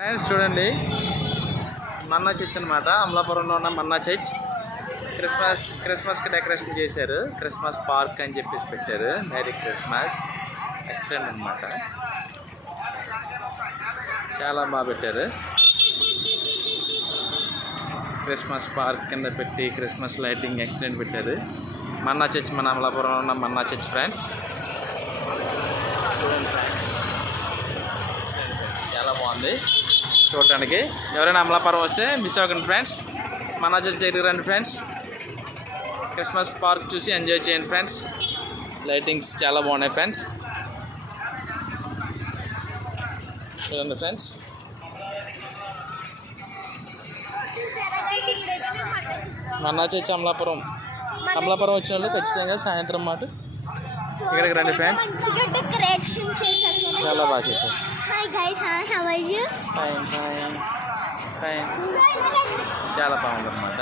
Friends చూడండి, మన్నా church అనమాట. అమలాపురంలో ఉన్న మన్నా చర్చ్ క్రిస్మస్కి డెకరేషన్ చేశారు. క్రిస్మస్ పార్క్ అని చెప్పేసి పెట్టారు. మేరీ క్రిస్మస్ ఎక్సలెంట్ అనమాట. చాలా బాగా పెట్టారు. క్రిస్మస్ పార్క్ కింద పెట్టి క్రిస్మస్ లైటింగ్ ఎక్సలెంట్ పెట్టారు. మన్నా చర్చ్, మన అమలాపురంలో ఉన్న మన్నా చర్చ్ ఫ్రెండ్స్. చాలా బాగుంది చూడటానికి. ఎవరైనా అమలాపురం వస్తే మిస్ అవ్వకండి ఫ్రెండ్స్. మన్నా చర్చ్ దగ్గరికి రండి ఫ్రెండ్స్. క్రిస్మస్ పార్క్ చూసి ఎంజాయ్ చేయండి ఫ్రెండ్స్. లైటింగ్స్ చాలా బాగున్నాయి ఫ్రెండ్స్. చూడండి ఫ్రెండ్స్. మన్నా చర్చ్ అమలాపురం వచ్చిన వాళ్ళు ఖచ్చితంగా సాయంత్రం మాట ఇక్కడికి రండి ఫ్రెండ్స్. చాలా బాగా చేశారు. ఫైన్ చాలా బాగుంది అన్నమాట.